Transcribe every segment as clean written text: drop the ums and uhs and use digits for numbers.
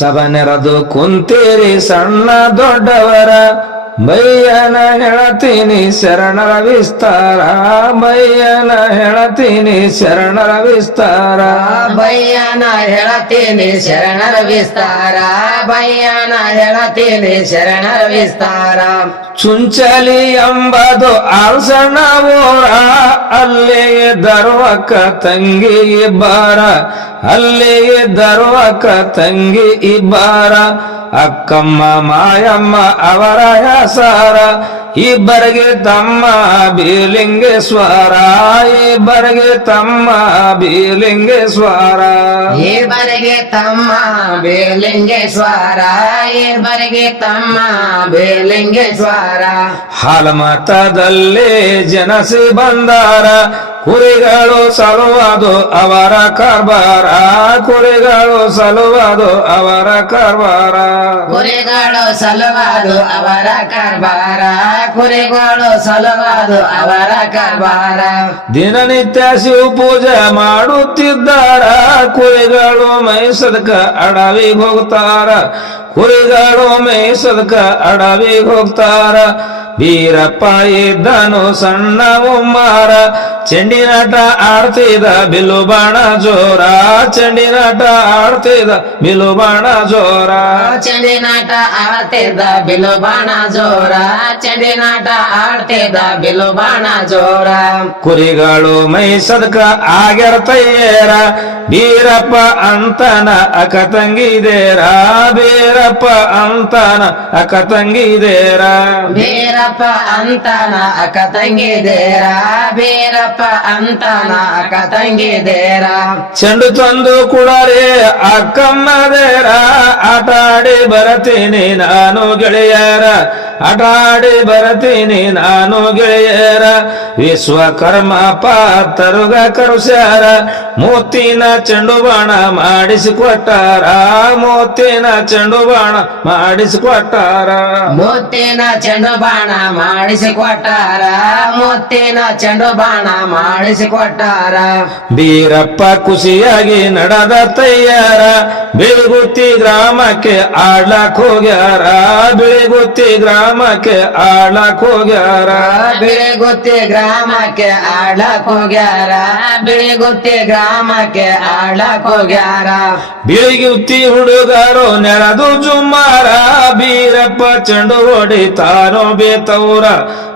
ಸಭನೆರದು ಕುಂತೀರಿ ಸಣ್ಣ ದೊಡ್ಡವರ ಬಯ್ಯನ ಹೇಳತೀನಿ ಶರಣರ ವಿಸ್ತಾರ ಬಯ್ಯನ ಹೇಳತೀನಿ ಶರಣರ ವಿಸ್ತಾರ ಬಯ್ಯನ ಹೇಳತೀನಿ ಶರಣರ ವಿಸ್ತಾರ ಬಯ್ಯನ ಹೇಳತೀನಿ ಶರಣರ ವಿಸ್ತಾರ ಚುಂಚಲಿ ಎಂಬುದು ಆಲ್ಸಣ್ಣ ಊರ ಅಲ್ಲಿಗೆ ದರ್ವಕ್ಕ ತಂಗಿ ಇಬ್ಬರ ಅಲ್ಲಿಗೆ ದರ್ವಕ್ಕ ತಂಗಿ ಇಬ್ಬರ ಅಕ್ಕಮ್ಮ ಮಾಯಮ್ಮ ಅವರ ಹೆಸರ ಇಬ್ಬರಿಗೆ ತಮ್ಮ ಬೀಲಿಂಗೇಶ್ವರ ಇಬ್ಬರಿಗೆ ತಮ್ಮ ಬೀಲಿಂಗೇಶ್ವರ ಇಬ್ಬರಿಗೆ ತಮ್ಮ ಬೇಲಿಂಗೇಶ್ವರ ಇಬ್ಬರಿಗೆ ತಮ್ಮ ಬೇಲಿಂಗೇಶ್ವರ ಹಾಲಮತದಲ್ಲಿ ಜನಸಿ ಬಂದಾರ ಕುರಿಗಳು ಸಲುವುದು ಅವರ ಕಾರ್ಬಾರ ಕುರಿಗಳು ಸಲುವುದು ಅವರ ಕಾರ್ಬಾರ ಕುರಿಗಳು ಸಲುವುದು ಅವರ ಕಾರ್ಬಾರ ಕುರಿಗಳು ಸಲುವುದು ಅವರ ಕಾರ್ಬಾರ ದಿನನಿತ್ಯ ಶಿವ ಪೂಜೆ ಮಾಡುತ್ತಿದ್ದಾರ ಕುರಿಗಳು ಮೈಸದಕ ಅಡವಿಗೆ ಹೋಗ್ತಾರ ಕುರಿಗಳು ಮೇಯ್ಸದಕ ಅಡವಿಗೆ ಹೋಗ್ತಾರ ಬೀರಪ್ಪ ಇದ್ದನು ಸಣ್ಣ ಉಮ್ಮಾರ ಚೆಂಡಿನಾಟ ಆಡ್ತಿದ ಬಿಲ್ಲು ಬಾಣ ಜೋರ ಚೆಂಡಿನಾಟ ಆಡ್ತಿದ ಬಿಲ್ಲು ಬಾಣ ಜೋರ ಚೆಂಡಿನಾಟ ಆಡ್ತಿದ್ದ ಬಿಲ್ಲು ಬಾಣ ಜೋರ ಚೆಂಡಿನಾಟ ಆಡ್ತಿದ್ದ ಬಿಲ್ಲು ಬಾಣ ಜೋರ ಕುರಿಗಳು ಮೈಸದಕ ಆಗ್ಯಾರ ತಯ್ಯೇರ ಬೀರಪ್ಪ ಅಂತನ ಅಕ್ಕ ತಂಗಿದೇರ ಬೀರಪ್ಪ ಅಂತನ ಅಕ್ಕ ತಂಗಿದೇರ ಬೀರಪ್ಪ ಅಂತನ ಅಕ್ಕ ತಂಗಿದೇರ ಬೀರಪ್ಪ ಅಂತನ ಅಕ್ಕ ತಂಗಿದೇರ ಚೆಂಡು ತಂದು ಕುಡರೆ ಅಕ್ಕಮ್ಮದೇರ ಆಟ ಆಡಿ ಬರತೀನಿ ನಾನು ಗೆಳೆಯರ ಆಟ ಆಡಿ ಬರತೀನಿ ನಾನು ಗೆಳೆಯರ ವಿಶ್ವಕರ್ಮ ಪಾತರುಗ ಕರುಸ್ಯಾರ ಮೂತಿನ ಚೆಂಡು ಬಾಣ ಮಾಡಿಸಿಕೊಟ್ಟಾರ ಮೂತಿನ ಚೆಂಡು ಬಾಣ ಮಾಡಿಸಿಕೊಟ್ಟಾರ ಮುತ್ತಿನ ಚೆಂಡು ಬಾಣ ಮಾಡಿಸಿಕೊಟ್ಟಾರ ಮುತ್ತಿನ ಚೆಂಡು ಬಾಣ ಮಾಡಿಸಿಕೊಟ್ಟಾರ ಬೀರಪ್ಪ ಖುಷಿಯಾಗಿ ನಡೆದ ತಯ್ಯಾರ ಬಿಳಿಗುತ್ತಿ ಗ್ರಾಮಕ್ಕೆ ಆಡ್ಲಾಕ್ ಹೋಗ್ಯಾರ ಬಿಳಿಗುತ್ತಿ ಗ್ರಾಮಕ್ಕೆ ಆಡ್ಲಾಕ್ ಹೋಗ್ಯಾರ ಬಿಳಿಗುತ್ತಿ ಗ್ರಾಮಕ್ಕೆ ಆಡ್ಲಕ್ ಹೋಗ್ಯಾರ ಬಿಳಿಗುತ್ತಿ ಗ್ರಾಮಕ್ಕೆ ಆಡ್ಲಕ್ ಹೋಗ್ಯಾರ ಬಿಳಿಗುತ್ತಿ ಹುಡುಗರು ನೆರೆದು ಜುಮ್ಮಾರ ಬೀರಪ್ಪ ಚೆಂಡು ಹೊಡಿತಾನೋ ಬೇತವ್ರ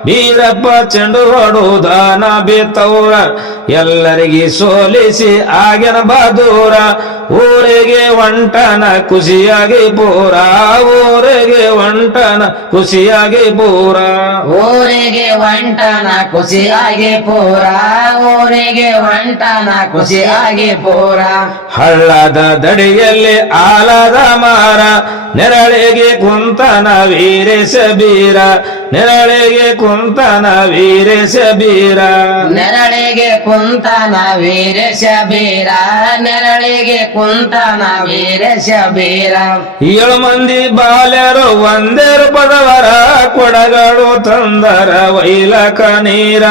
ಬೀರಪ್ಪ ಚೆಂಡು ಹೊಡುದಾನ ಬೇತವ್ರ ಎಲ್ಲರಿಗೆ ಸೋಲಿಸಿ ಆಗ್ಯನ ಬದೂರ ಊರಿಗೆ ಒಂಟನ ಖುಷಿಯಾಗಿ ಪೂರ ಊರಿಗೆ ಒಂಟನ ಖುಷಿಯಾಗಿ ಪೂರ ಊರಿಗೆ ಒಂಟನ ಖುಷಿಯಾಗಿ ಪೂರ ಊರಿಗೆ ಒಂಟನ ಖುಷಿಯಾಗಿ ಪೂರ ಹಳ್ಳದ ದಡಿಯಲ್ಲಿ ಆಲದ ಮಾರ ನೆರಳಿಗೆ ಕುಂತನ ವೀರೇಶ ಬೀರ ನೆರಳಿಗೆ ಕುಂತನ ವೀರೇಶ ಬೀರ ನೆರಳಿಗೆ ಕುಂತನ ವೀರೇಶ ಬೀರ ನೆರಳಿಗೆ ಕುಂತನ ವೀರೇಶ ಬೀರ 7 ಮಂದಿ ಬಾಲ್ಯರು ಒಂದೇರು ಪದವರ ಕೊಡಗಳು ತಂದರ ವೈಲಕ ನೀರ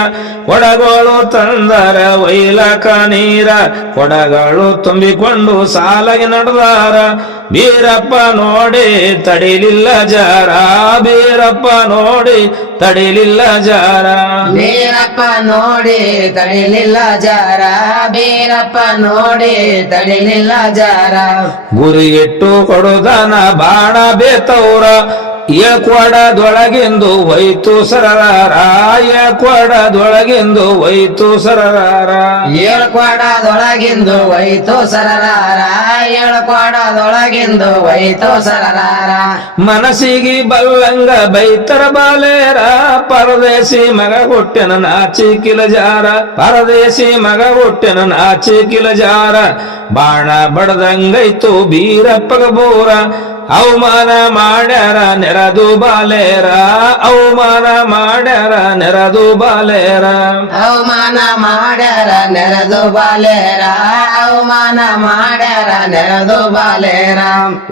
ಕೊಡಗಳು ತಂದರ ವೈಲಕ ನೀರ ಕೊಡಗಳು ತುಂಬಿಕೊಂಡು ಸಾಲಾಗಿ ನಡೆದಾರ ಬೀರಪ್ಪ ನೋಡಿ ತಡಿಲಿಲ್ಲ ಜಾರ ಬೀರಪ್ಪ ನೋಡಿ ತಡಿಲಿಲ್ಲ ಜಾರ ಬೀರಪ್ಪ ನೋಡಿ ತಡಿಲಿಲ್ಲ ಜಾರ ಬೀರಪ್ಪ ನೋಡಿ ತಡಿಲಿಲ್ಲ ಜಾರ ಗುರಿ ಇಟ್ಟು ಕೊಡುದನ ಬಾಣ ಬೇತವ್ರ ಏಳ್ಕೊಡದೊಳಗಿಂದು ಹೋಯ್ತು ಸರರಾರ ಏಳ್ಕೊಡದೊಳಗಿಂದು ಹೋಯ್ತು ಸರರಾರ ಏಳ್ಕೊಡದೊಳಗಿಂದು ಒಯ್ತು ಸರರಾರ ಏಳ್ಕೊಡದೊಳಗಿಂದು ಒಯ್ತು ಸರರಾರ ಮನಸ್ಸಿಗೆ ಬಲ್ಲಂಗ ಬೈತರ ಬಾಲೇರ ಪರದೇಶಿ ಮಗ ಹುಟ್ಟೆನ ನಾಚಿಕಿಲ ಜಾರ ಪರದೇಶಿ ಮಗ ಹುಟ್ಟೆನ ನಾಚಿಕಿಲ ಜಾರ ಬಾಣ ಬಡದಂಗೈತು ಬೀರಪ್ಪಗ ಬೋರ ಅವಮಾನ ಮಾಡ್ಯಾರ ನೆರದು ಬಾಲೇರ ಅವಮಾನ ಮಾಡ್ಯಾರ ನೆರದು ಬಾಲೇರ ಅವಮಾನ ಮಾಡ್ಯಾರ ನೆರೆದು ಬಾಲೇರ ಅವಮಾನ ಮಾಡ್ಯಾರ ನೆರೆದು ಬಾಲೇರ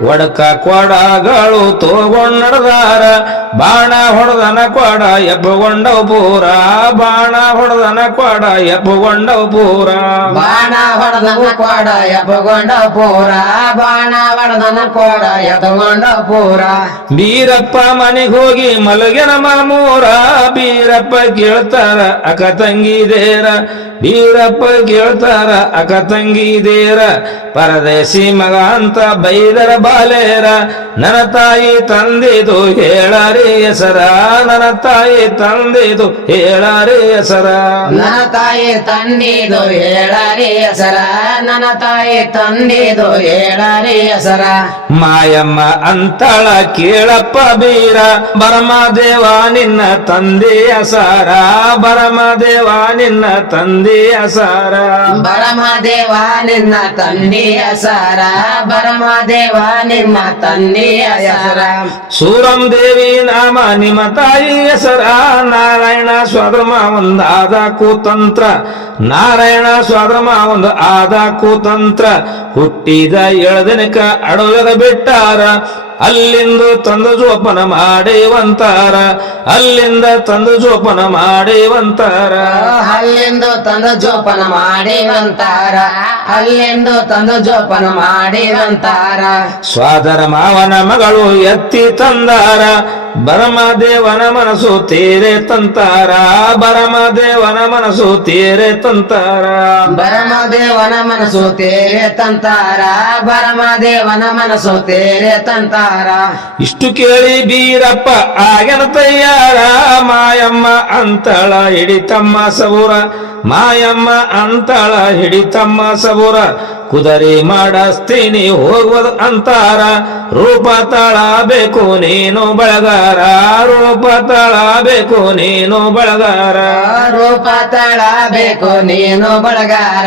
ಒಡಕ ಕೊಡಗಳು ತಗೊಂಡ್ ನಡೆದಾರ ಬಾಣ ಹೊಡೆದನ ಕೊಡ ಎಬ್ಬಗೊಂಡವ್ ಪೂರ ಬಾಣ ಹೊಡೆದನ ಕೊಡ ಎಬ್ಬಗೊಂಡವ್ ಪೂರ ಬಾಣ ಹೊಡೆದನ ಕೊಡ ಎಬ್ಬಗೊಂಡ ಪೂರ ಬಾಣ ಹೊಡೆದನ ಕೊಡ ಎತ್ತಗೊಂಡ ಪೂರ ಬೀರಪ್ಪ ಮನೆಗ್ ಹೋಗಿ ಮಲಗಿನ ಮಾಮೂರ ಬೀರಪ್ಪ ಕೇಳ್ತಾರ ಅಕ್ಕ ತಂಗಿದೇರ ಬೀರಪ್ಪ ಕೇಳ್ತಾರ ಅಕ್ಕ ತಂಗಿದೇರ ಪರದೇಶಿ ಮಗ ಅಂತ ಬೈದರ ಬಾಲೇರ ನನ್ನ ತಾಯಿ ತಂದಿದು ಹೇಳಾರಿ ಹೆಸರ ನನ್ನ ತಾಯಿ ತಂದಿದು ಹೇಳಾರಿ ಹೆಸರ ನನ್ನ ತಾಯಿ ತಂದಿದು ಹೇಳರಿ ಹೆಸರ ನನ್ನ ತಾಯಿ ತಂದಿದು ಹೇಳರಿ ಹೆಸರ ಮಾಯಮ್ಮ ಅಂತಳ ಕೇಳಪ್ಪ ಬೀರ ಬರಮದೇವ ನಿನ್ನ ತಂದೆಯ ಸಾರ ಬರಮದೇವ ನಿನ್ನ ತಂದೆಯ ಸಾರ ಬರಮದೇವ ನಿನ್ನ ತಂದೆಯ ಸಾರ ಬರಮದೇವ ನಿನ್ನ ತಂದೆಯ ಹೆಸರ ಸೂರಂ ದೇವಿ ನಾಮ ನಿಮ್ಮ ತಾಯಿ ಹೆಸರ ನಾರಾಯಣ ಸ್ವಧರ್ಮ ಒಂದು ಆದ ಕುತಂತ್ರ ನಾರಾಯಣ ಸ್ವಧರ್ಮ ಒಂದು ಆದ ಕುತಂತ್ರ ಹುಟ್ಟಿದ ಎಳದಿನಕ ಅಡವ್ಯದ ಬಿಟ್ಟಾರ ಅಲ್ಲಿಂದ ತಂದು ಜೋಪನ ಮಾಡಿವಂತಾರ ಅಲ್ಲಿಂದ ತಂದು ಜೋಪನ ಮಾಡಿವಂತಾರ ಅಲ್ಲಿಂದು ತಂದು ಜೋಪನ ಮಾಡಿವಂತಾರ ಅಲ್ಲಿಂದು ತಂದು ಜೋಪನ ಮಾಡಿವಂತಾರ ಸ್ವಾದರ ಮಾವನ ಮಗಳು ಎತ್ತಿ ತಂದಾರ ಬರಮದೇವನ ಮನಸ್ಸು ತೀರೆ ತಂತಾರ ಬರಮದೇವನ ಮನಸ್ಸು ತೀರೆ ತಂತಾರ ಬರಮದೇವನ ಮನಸ್ಸು ತೇರೆ ತಂತಾರ ಬರಮದೇವನ ಮನಸ್ಸು ತೇರೆ ತಂತಾರ ಇಷ್ಟು ಕೇಳಿ ಬೀರಪ್ಪ ಆಗನ ತಯ್ಯಾರ ಮಾಯಮ್ಮ ಅಂತಳ ಹಿಡಿತಮ್ಮ ಸಬೂರ ಮಾಯಮ್ಮ ಅಂತಳ ಹಿಡಿತಮ್ಮ ಸಬೂರ ಕುದರಿ ಮಾಡಸ್ತೀನಿ ಹೋಗುವುದು ಅಂತಾರ ರೂಪ ತಾಳಬೇಕು ನೀನು ಬಳಗಾರ ರೂಪ ತಾಳಬೇಕು ನೀನು ಬಳಗಾರ ರೂಪ ತಾಳಬೇಕು ನೀನು ಬಳಗಾರ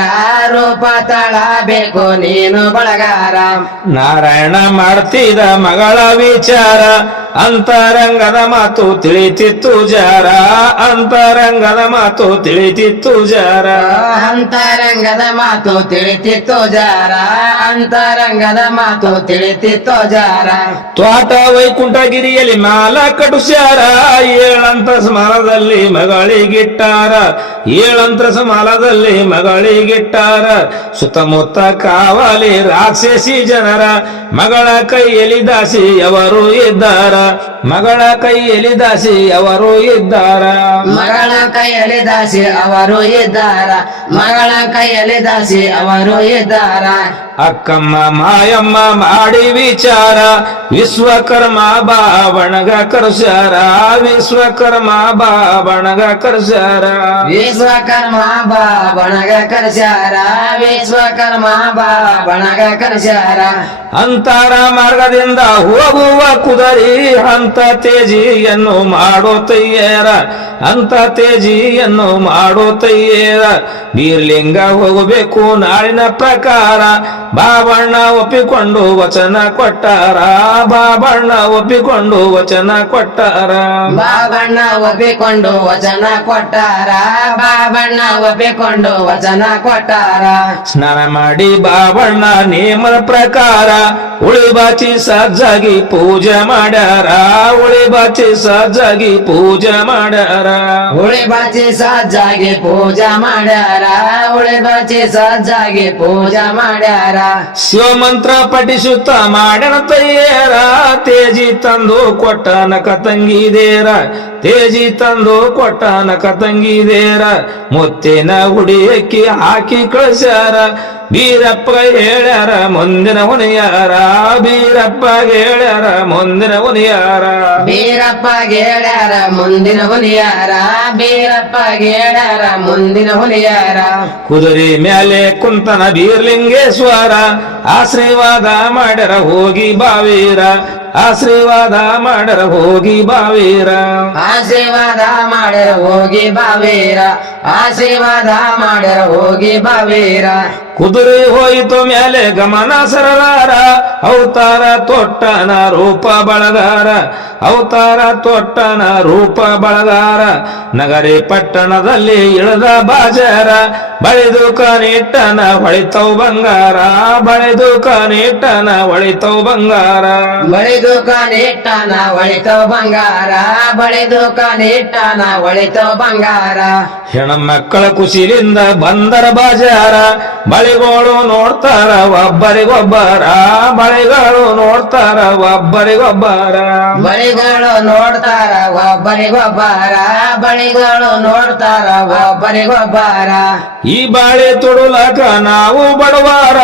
ರೂಪ ತಾಳಬೇಕು ನೀನು ಬಳಗಾರ ನಾರಾಯಣ ಮಾಡ್ತಿದ ಮಗಳ ವಿಚಾರ ಅಂತರಂಗದ ಮಾತು ತಿಳಿತಿತ್ತು ಜಾರ ಅಂತರಂಗದ ಮಾತು ತಿಳಿತಿತ್ತು ಜಾರ ಅಂತರಂಗದ ಮಾತು ತಿಳಿತಿತ್ತು ಜಾರ ಅಂತರಂಗದ ಮಾತು ತಿಳಿತಿತ್ತು ಜಾರ ತ್ವಾಟ ವೈಕುಂಠಗಿರಿಯಲ್ಲಿ ಮಾಲ ಕಟುಸ್ಯಾರ ಏಳಂತ ಸ್ಮರದಲ್ಲಿ ಮಗಳಿಗಿಟ್ಟಾರ ಏಳಂತ ಸ್ಮರದಲ್ಲಿ ಮಗಳಿಗಿಟ್ಟಾರ ಸುತ್ತಮುತ್ತ ಕಾವಲಿ ರಾಕ್ಷಸಿ ಜನರ ಮಗಳ ಕೈಯಲ್ಲಿ ದಾಸಿ ಅವರು ಇದ್ದಾರ ಮಗಳ ಕೈಯಲ್ಲಿ ದಾಸಿ ಅವರು ಇದ್ದಾರ ಮಗಳ ಕೈಯಲ್ಲಿ ದಾಸಿ ಅವರು ಇದ್ದಾರ ಮಗಳ ಕೈಯಲ್ಲಿ ದಾಸಿ ಅವರು ಇದ್ದಾರ ಅಕ್ಕಮ್ಮ ಮಾಯಮ್ಮ ಮಾಡಿ ವಿಚಾರ ವಿಶ್ವಕರ್ಮ ಬಾಬಣಗ ಕರ್ಸ್ಯಾರ ವಿಶ್ವಕರ್ಮ ಬಾಬಣಗ ಕರ್ಸ್ಯಾರ ವಿಶ್ವಕರ್ಮ ಬಾ ಬಣಗ ಕರ್ಸ್ಯಾರ ವಿಶ್ವಕರ್ಮ ಬಾ ಬಣಗ ಕರ್ಸ್ಯಾರ ಅಂತರ ಮಾರ್ಗದಿಂದ ಹೋಗುವ ಕುದರಿ ಅಂತ ತೇಜಿಯನ್ನು ಮಾಡೋ ತಯ್ಯೇರ ಅಂತ ತೇಜಿಯನ್ನು ಮಾಡೋ ತಯ್ಯೇರ ಬೀರ್ಲಿಂಗ ಹೋಗಬೇಕು ನಾಳಿನ ಪ್ರಕಾರ ಬಾಬಣ್ಣ ಒಪ್ಪಿಕೊಂಡು ವಚನ ಕೊಟ್ಟಾರ ಬಾಬಣ್ಣ ಒಪ್ಪಿಕೊಂಡು ವಚನ ಕೊಟ್ಟಾರ ಬಾಬಣ್ಣ ಒಪ್ಪಿಕೊಂಡು ವಚನ ಕೊಟ್ಟಾರ ಬಾಬಣ್ಣ ಒಪ್ಪಿಕೊಂಡು ವಚನ ಕೊಟ್ಟಾರ ಸ್ನಾನ ಮಾಡಿ ಬಾಬಣ್ಣ ನೇಮದ ಪ್ರಕಾರ ಉಳಿಬಾಚಿ ಸಜ್ಜಾಗಿ ಪೂಜೆ ಮಾಡ್ಯಾರ ಉಳಿಬಾಚಿ ಸಜ್ಜಾಗಿ ಪೂಜೆ ಮಾಡ್ಯಾರ ಹುಳಿ ಬಾಚಿ ಸಜ್ಜಾಗಿ ಪೂಜಾ ಮಾಡ್ಯಾರ ಹುಳಿ ಬಾಚಿ ಸಜ್ಜಾಗಿ ಪೂಜಾ ಮಾಡ್ಯಾರ ಶಿವಮಂತ್ರ ಪಠಿಸುತ್ತ ಮಾಡ್ಯಾನ ತಯ್ಯೇರ ತೇಜಿ ತಂದು ಕೊಟ್ಟ ನಕ ತಂಗಿದೇರ ತೇಜಿ ತಂದು ಕೊಟ್ಟ ನಕ ತಂಗಿದೇರ ಮುತ್ತಿನ ಹುಡಿಯಕ್ಕಿ ಹಾಕಿ ಕಳಿಸ್ಯಾರ ಬೀರಪ್ಪ ಹೇಳ್ಯಾರ ಮುಂದಿನ ಹೊನೆಯಾರ ಬೀರಪ್ಪ ಹೇಳ್ಯಾರ ಮುಂದಿನ ಹೊನೆಯಾರ ಬೀರಪ್ಪ ಗೇಳ್ಯಾರ ಮುಂದಿನ ಹುಲಿಯಾರ ಬೀರಪ್ಪ ಗೇಳ್ಯಾರ ಮುಂದಿನ ಹುಲಿಯಾರ ಕುದುರೆ ಮ್ಯಾಲೆ ಕುಂತನ ಬೀರ್ಲಿಂಗೇಶ್ವರ ಆಶೀರ್ವಾದ ಮಾಡ್ಯಾರ ಹೋಗಿ ಬಾವೀರ ಆಶೀರ್ವಾದ ಮಾಡರ ಹೋಗಿ ಬಾವೀರ ಆಶೀರ್ವಾದ ಮಾಡ್ಯಾರ ಹೋಗಿ ಬಾವೀರ ಆಶೀರ್ವಾದ ಮಾಡ್ಯಾರ ಹೋಗಿ ಬಾವೀರ ಕುದುರೆ ಹೋಯಿತು ಮೇಲೆ ಗಮನ ಸರದಾರ ಅವತಾರ ತೊಟ್ಟನ ರೂಪ ಬಳಗಾರ ಅವತಾರ ತೊಟ್ಟನ ರೂಪ ಬಳಗಾರ ನಗರಿ ಪಟ್ಟಣದಲ್ಲಿ ಇಳದ ಬಾಜಾರ ಬಳಿದು ಕನಿಟ್ಟನ ಹೊಳಿತವು ಬಂಗಾರ ಬಳಿದು ಕನಿಟ್ಟನ ಹೊಳಿತವು ಬಂಗಾರ ಬಳಿದು ಕನಿಟ್ಟನ ಒಳಿತವ್ ಬಂಗಾರ ಬಳಿದು ಕನಿಟ್ಟನ ಒಳಿತವ್ ಬಂಗಾರ ಹೆಣ್ಮಕ್ಕಳ ಖುಷಿಲಿಂದ ಬಂದರ ಬಾಜಾರ ಬಳಿಗಳು ನೋಡ್ತಾರ ಒಬ್ಬರಿಗೊಬ್ಬರ ಬಳಿಗಳು ನೋಡ್ತಾರ ಒಬ್ಬರಿಗೊಬ್ಬರ ಬಳಿಗಳು ನೋಡ್ತಾರ ಒಬ್ಬರಿಗೊಬ್ಬರ ಬಳಿಗಳು ನೋಡ್ತಾರ ಒಬ್ಬರಿಗೊಬ್ಬರ ಈ ಬಾಳೆ ತೊಡಲಕ ನಾವು ಬಡವಾರ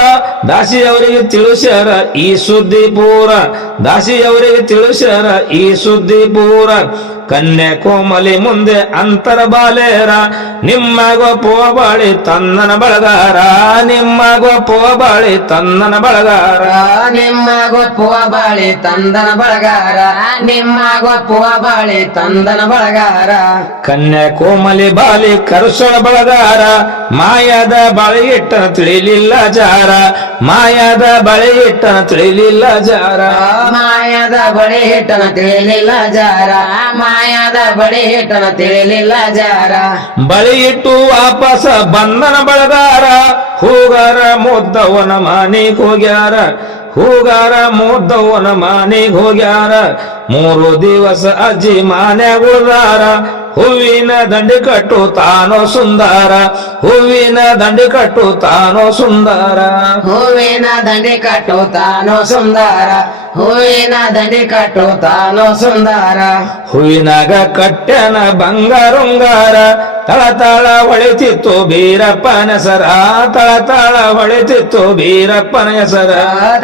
ದಾಸಿಯವರಿಗೆ ತಿಳಿಸ್ಯಾರ ಈ ಸುದ್ದಿ ಪೂರ ದಾಸಿಯವರಿಗೆ ತಿಳಿಸ್ಯಾರ ಈ ಸುದ್ದಿ ಪೂರ ಕನ್ಯಾಕುಮಾರಿ ಮುಂದೆ ಅಂತರ ಬಾಲೇರ ನಿಮ್ಮ ಗೊಪ್ಪುವ ಬಾಳಿ ತನ್ನನ ಬಳಗಾರ ನಿಮ್ಮ ಗೊಪ್ಪುವ ಬಾಳಿ ತನ್ನನ ಬಳಗಾರ ನಿಮ್ಮ ಗೊಪ್ಪುವ ಬಾಳಿ ತಂದನ ಬಳಗಾರ ನಿಮ್ಮ ಗೊಪ್ಪುವ ಬಾಳಿ ತಂದನ ಬಳಗಾರ ಕನ್ಯಾಕುಮಾರಿ ಬಾಲಿ ಕರುಸಳ ಬಳಗಾರ ಮಾಯದ ಬಳಿ ಇಟ್ಟನ ತಿಳಿಲಿಲ್ಲ ಜಾರ ಮಾಯದ ಬಳಿ ಇಟ್ಟನ ತಿಳಿಲಿಲ್ಲ ಜಾರ ಮಾಯದ ಬಳಿ ಹಿಟ್ಟನ ತಿಳಿಲಿಲ್ಲ ಜಾರ ಮಾಯದ ಬಳಿ ಹಿಟ್ಟನ ತಿಳಿಲಿಲ್ಲ ಜಾರ ಬಳಿ ಇಟ್ಟು ವಾಪಸ ಬಂಧನ ಬಳಗಾರ ಹೂಗಾರ ಮುದ್ದವನ ಮಾನಿಗ್ ಹೋಗ್ಯಾರ ಹೂಗಾರ ಮುದ್ದವನ ಮಾನಿಗ್ ಹೋಗ್ಯಾರ 3 ದಿವಸ ಅಜ್ಜಿ ಮಾನ್ಯಾಗ ಉಳ್ದಾರ ಹೂವಿನ ದಂಡಿ ಕಟ್ಟು ತಾನೋ ಸುಂದರ ಹೂವಿನ ದಂಡಿ ಕಟ್ಟು ತಾನೋ ಸುಂದರ ಹೂವಿನ ದಂಡಿ ಕಟ್ಟು ತಾನೋ ಸುಂದರ ಹೂವಿನ ದಂಡಿ ಕಟ್ಟು ತಾನೋ ಸುಂದರ ಹೂವಿನಾಗ ಕಟ್ಟೆನ ಬಂಗಾರುಂಗಾರ ತಳತಾಳ ಹೊಳಿತಿತ್ತು ಬೀರಪ್ಪನ ಹೆಸರ ತಳತಾಳ ಹೊಳಿತಿತ್ತು ಬೀರಪ್ಪನ ಹೆಸರ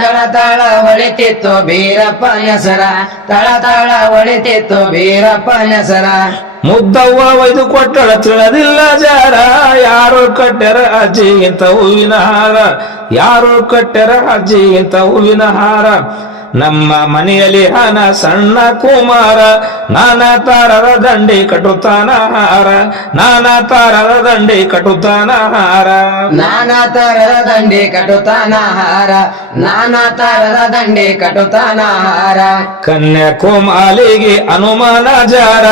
ತಳತಾಳ ಹೊಳಿತಿತ್ತು ಬೀರಪ್ಪನ ಹೆಸರ ತಳತಾಳ ಹೊಳಿತಿತ್ತು ಬೀರಪ್ಪನ ಹೆಸರ ಮುದ್ದವ್ವ ಒಯ್ದು ಕೊಟ್ಟಳ ತಿಳಿದಿಲ್ಲ ಜಾರ ಯಾರು ಕಟ್ಟೆರ ಅಜ್ಜಿ ಇಂತ ಹೂವಿನ ಹಾರ ಯಾರು ಕಟ್ಟೆರ ಅಜ್ಜಿ ಇಂತ ಹೂವಿನ ಹಾರ ನಮ್ಮ ಮನೆಯಲ್ಲಿ ಹಣ ಸಣ್ಣ ಕುಮಾರ ನಾನಾ ತಾರದ ದಂಡಿ ಕಟುತ್ತಾನ ಹಾರ ನಾನಾ ತಾರದ ದಂಡಿ ಕಟುತ್ತಾನ ಹಾರ ನಾನಾ ತರದ ದಂಡಿ ಕಟುತ್ತಾನ ಹಾರ ನಾನಾ ತರದ ದಂಡಿ ಕಟುತ್ತಾನ ಹಾರ ಕನ್ಯಾಕುಮಾರಿಗೆ ಅನುಮಾನ ಜಾರ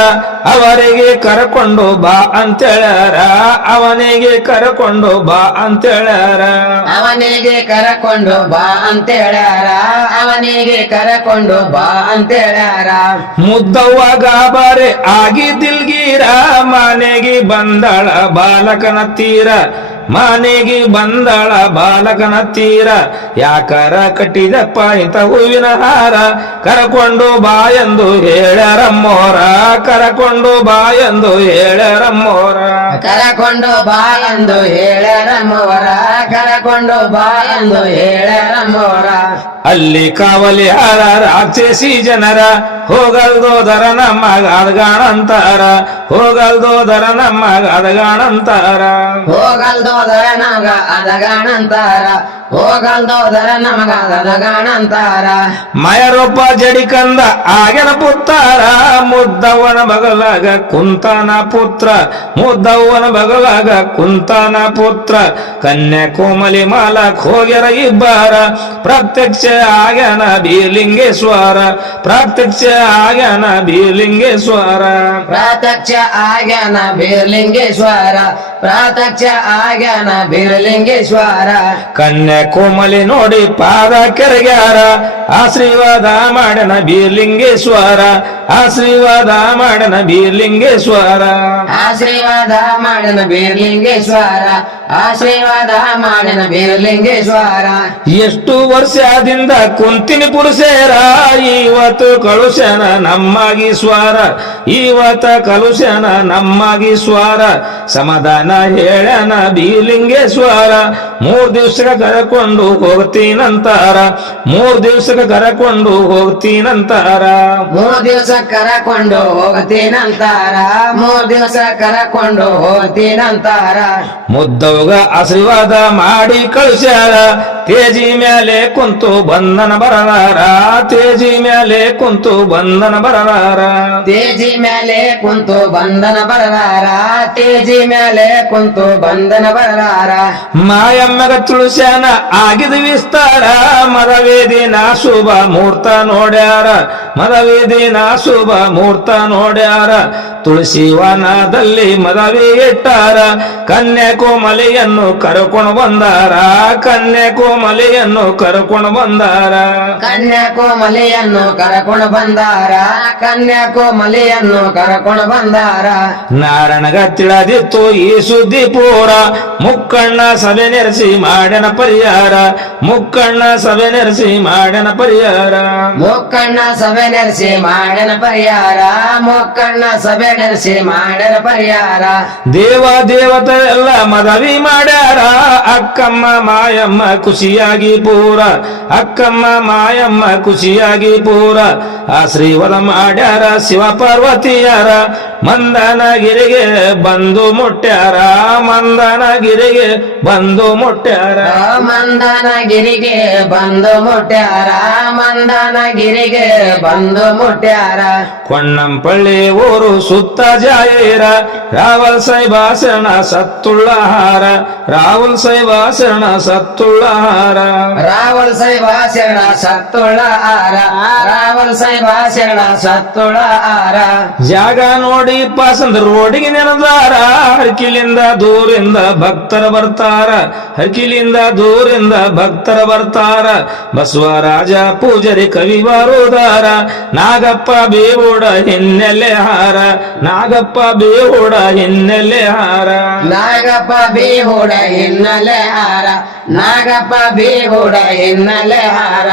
ಅವರಿಗೆ ಕರಕೊಂಡು ಬಾ ಅಂತೇಳ್ಯಾರ ಅವನಿಗೆ ಕರಕೊಂಡು ಬಾ ಅಂತೇಳ್ಯಾರ ಅವನಿಗೆ ಕರಕೊಂಡು ಬಾ ಅಂತೇಳ್ಯಾರ ಅವನಿಗೆ ಕರಕೊಂಡು ಬಾ ಅಂತೇಳ್ಯಾರ ಮುದ್ದವ್ವ ಗಾಬಾರೆ ಆಗಿ ದಿಲ್ಗೀರ ಮನೆಗೆ ಬಂದಳ ಬಾಲಕನ ತೀರ ಮನೆಗೆ ಬಂದಳ ಬಾಲಕನ ತೀರ ಯಾಕರ ಕಟ್ಟಿದಪ್ಪ ಇಂತ ಹೂವಿನ ಹಾರ ಕರಕೊಂಡು ಬಾ ಎಂದು ಹೇಳ್ಯಾರಮ್ಮೋರ ಕರಕೊಂಡು ಬಾ ಎಂದು ಹೇಳ್ಯಾರಮ್ಮೋರ ಕರಕೊಂಡು ಬಾ ಎಂದು ಹೇಳ್ಯಾರಮ್ಮೋರ ಕರಕೊಂಡು ಬಾ ಎಂದು ಹೇಳ್ಯಾರಮ್ಮೋರ ಅಲ್ಲಿ ಕಾವಲಿ ಹಾರ ರಾಕ್ಷಸಿ ಜನರ ಹೋಗಲ್ದೋದರ ನಮ್ಮ ಅದಗಾಣಂತಾರ ಹೋಗಲ್ದೋದರ ನಮ್ಮ ಅದಗಾಣಂತಾರ ಹೋಗಲ್ದೋದರ ನಮಗ ಅದಗಾಣಂತಾರ ಹೋಗಲ್ದೋದರ ನಮಗ ಅದಗಾಣಂತಾರ ಮಯರೊಬ್ಬ ಜಡಿಕಂದ ಆಗನ ಪುತ್ತಾರ ಮುದ್ದವ್ವನ ಬಗಲಾಗ ಕುಂತನ ಪುತ್ರ ಮುದ್ದವ್ವನ ಬಗಲಾಗ ಕುಂತನ ಪುತ್ರ ಕನ್ಯಾಕುಮಾರಿ ಮಾಲಕ್ ಹೋಗ್ಯರ ಇಬ್ಬಾರ ಪ್ರತ್ಯಕ್ಷ ಆಗ್ಯಾನ ಬೀರ್ಲಿಂಗೇಶ್ವರ ಪ್ರತ್ಯಕ್ಷ ಆಗ್ಯಾನ ಬೀರ್ಲಿಂಗೇಶ್ವರ ಪ್ರತ್ಯಕ್ಷ ಆಗ್ಯಾನ ಬೀರ್ಲಿಂಗೇಶ್ವರ ಪ್ರತ್ಯಕ್ಷ ಆಗ್ಯಾನ ಬೀರ್ಲಿಂಗೇಶ್ವರ ಕನ್ಯಾಕುಮಾರಿ ನೋಡಿ ಪಾದ ಕೆರಗ್ಯಾರ ಆಶೀರ್ವಾದ ಮಾಡನ ಬೀರ್ಲಿಂಗೇಶ್ವರ ಆಶೀರ್ವಾದ ಮಾಡನ ಬೀರ್ಲಿಂಗೇಶ್ವರ ಆಶೀರ್ವಾದ ಮಾಡನ ಬೀರ್ಲಿಂಗೇಶ್ವರ ಆಶೀರ್ವಾದ ಮಾಡನ ಬೀರ್ಲಿಂಗೇಶ್ವರ ಎಷ್ಟು ವರ್ಷದಿಂದ ಕುಂತಿನಿ ಪುರುಷೇರ ಇವತ್ತು ಕಳುಶನ ನಮ್ಮಗೀಶ್ವರ ಇವತ್ತ ಕಲುಶನ ನಮ್ಮಗೀಶ್ವರ ಸಮಾಧಾನ ಹೇಳನ ಬೀರ್ಲಿಂಗೇಶ್ವರ 3 ದಿವಸ ಕರಕೊಂಡು ಹೋಗ್ತೀನಂತಾರ 3 ದಿವಸ ಕರಕೊಂಡು ಹೋಗ್ತೀನಂತಾರ 3 ದಿವಸ ಕರಕೊಂಡು ಹೋಗ್ತೀನಂತಾರ 3 ದಿವಸ ಕರಕೊಂಡು ಹೋಗ್ತೀನಂತಾರ ನೀನಂತಾರ ಮುದ್ದವ್ಗ ಆಶೀರ್ವಾದ ಮಾಡಿ ಕಳಿಸ್ಯಾರ ತೇಜಿ ಮೇಲೆ ಕುಂತು ಬಂಧನ ಬರಲಾರ ತೇಜಿ ಮೇಲೆ ಕುಂತು ಬಂಧನ ಬರಲಾರ ತೇಜಿ ಮೇಲೆ ಕುಂತು ಬಂಧನ ಬರಲಾರ ತೇಜಿ ಮೇಲೆ ಕುಂತು ಬಂಧನ ಬರಲಾರ ಮಾಯಮ್ಮಗ ತುಳಸ್ಯಾನ ಆಗಿದ ವಿಸ್ತಾರ ಮದವೇದಿನ ಶುಭ ಮುಹೂರ್ತ ನೋಡ್ಯಾರ ಮದವೇದಿನ ಶುಭ ಮುಹೂರ್ತ ನೋಡ್ಯಾರ ತುಳಸಿ ವನದಲ್ಲಿ ಮದವಿ ಇಟ್ಟಾರ ಕನ್ಯಾಕುಮಾರಿಯನ್ನು ಕರ್ಕೊಂಡು ಬಂದಾರ ಕನ್ಯಾಕುಮಾರಿಯನ್ನು ಕರ್ಕೊಂಡು ಬಂದಾರ ಕನ್ಯಾಕುಮಾರಿಯನ್ನು ಕರಕೊಂಡು ಬಂದಾರ ಕನ್ಯಾಕುಮಾರಿಯನ್ನು ಕರಕೊಂಡು ಬಂದಾರ ನಾರಣಗ ತಿಳಿದಿತ್ತು ಈ ಸುದ್ದಿ ಪೂರ ಮುಕ್ಕಣ್ಣ ಸಭೆ ನೆರೆಸಿ ಮಾಡ್ಯನ ಪರಿಹಾರ ಮುಕ್ಕಣ್ಣ ಸಭೆ ನೆರೆಸಿ ಮಾಡ್ಯನ ಪರಿಹಾರ ಮುಕ್ಕಣ್ಣ ಸಭೆ ನಡೆಸಿ ಮಾಡನ ಪರಿಹಾರ ಮುಕ್ಕಣ್ಣ ಸಭೆ ನಡೆಸಿ ಮಾಡನ ಪರಿಹಾರ ದೇವ ದೇವತೆ ಎಲ್ಲ ಮದವಿ ಮಾಡ್ಯಾರ ಅಕ್ಕಮ್ಮ ಮಾಯಮ್ಮ ಖುಷಿಯಾಗಿ ಪೂರ ಅಕ್ಕಮ್ಮ ಮಾಯಮ್ಮ ಖುಷಿಯಾಗಿ ಪೂರ ಆಶೀರ್ವಾದ ಮಾಡ್ಯಾರ ಶಿವ ಪಾರ್ವತಿಯರ ಮಂದನಗಿರಿಗೆ ಬಂದು ಮುಟ್ಟ್ಯಾರ ಮಂದನಗಿರಿಗೆ ಬಂದು ಮುಟ್ಟ್ಯಾರ ಮಂದನಗಿರಿಗೆ ಬಂದು ಮುಟ್ಟ್ಯಾರ ಮಂದನಗಿರಿಗೆ ಬಂದು ಮುಟ್ಟ್ಯಾರ ಕೊಂಡಂಪಳ್ಳಿ ಊರು ಸುತ್ತ ಜಾಯೀರ ರಾವಲ್ ಸಾಹೇಬ ಶರಣ ಸತ್ತುಳ್ಳಹಾರ ರಾಹುಲ್ ಸಾಹೇಬ ಶರಣ ಸತ್ತುಳ್ಳಹಾರ ರಾವಲ್ ಸಾಹೇಬ ಶರಣ ಸತ್ತುಳ್ಳ ಆರ ರಾವಲ್ ಸಾಹೇಬ ಶರಣ ಸತ್ತುಳ್ಳ ಆರ ಜಾಗ ನೋಡಿ ಪಾಸಂದ್ರ ರೋಡಿಗೆ ನೆನದಾರ ಹರ್ಕಿಲಿಂದ ದೂರಿಂದ ಭಕ್ತರ ಬರ್ತಾರ ಹರ್ಕಿಲಿಂದ ದೂರಿಂದ ಭಕ್ತರ ಬರ್ತಾರ ಬಸವರಾಜ ಪೂಜರಿ ಕವಿ ಬರುದಾರ ನಾಗಪ್ಪ ಬೇವುಡ ಹಿನ್ನೆಲೆ ಹಾರ ನಾಗಪ್ಪ ಬೇವುಡ ಹಿನ್ನೆಲೆ ಹಾರ ನಾಗಪ್ಪ ಬೇಹುಡ ಹಿನ್ನೆಲೆ ಹಾರ ನಾಗಪ್ಪ ಬೇಹುಡ ಹಿನ್ನೆಲೆ ಹಾರ